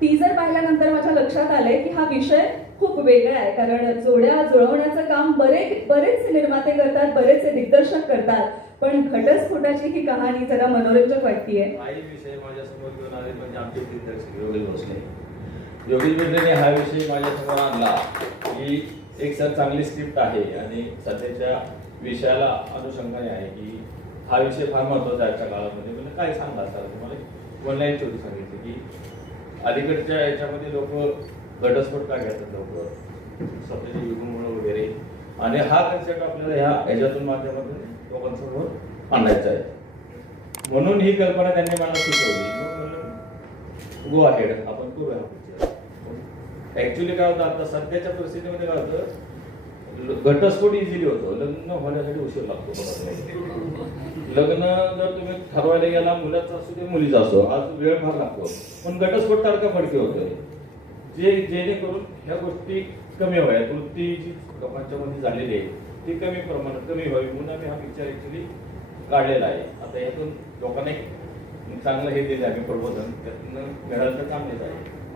Teaser पाहिल्यानंतर माझ्या लक्षात आले की हा विषय खूप वेगळा आहे. कारण जोड्या जुळवण्याचं काम बरे बरेचसे निर्माते करतात बरेचसे दिग्दर्शक करतात. पण घटस्फोटाची ही कहाणी जरा मनोरंजक वाटतीये. विषय माझ्यासमोर घेऊन आले म्हणजे आमचे दिग्दर्शक योगेश भोसले. योगेश भोसलेने हा विषय माझ्यासमोर आणला की एक सर चांगली स्क्रिप्ट आहे आणि सध्याच्या विषयाला अनुषंगाने आहे की हा विषय फार महत्त्वाचा आहे आजच्या काळामध्ये. म्हणजे काय सांगता सर? तुम्हाला वन लाईन सांगितली की अलीकडच्या याच्यामध्ये लोक घटस्फोट का घेतात लोक स्वतःच्या युगमुळं वगैरे. आणि हा कन्सेप्ट आपल्याला ह्या ह्याच्यातून माध्यमातून लोकांसमोर आणायचा आहे. म्हणून ही कल्पना त्यांनी मला सुचवली. गो अहेड आपण करूया ऍक्च्युली काय होतं आता सध्याच्या परिस्थितीमध्ये काय होतं घटस्फोट इझिली होतो. लग्न होण्यासाठी उशीर लागतो. लग्न जर तुम्ही ठरवायला गेला मुलाचं असू दे मुलीचा असो आज वेळ फार लागतो. पण घटस्फोट तारखा फडके होते. जे जेणेकरून ह्या गोष्टी कमी व्हाव्यात. वृत्ती जी लोकांच्यामध्ये झालेली आहे. ती कमी प्रमाणात कमी व्हावी म्हणून आम्ही हा पिक्चर ऍक्च्युली काढलेला आहे. आता यातून लोकांना एक चांगलं हे दिलं आम्ही प्रबोधन. त्यातनं मिळालं तर चांगलेच आहे.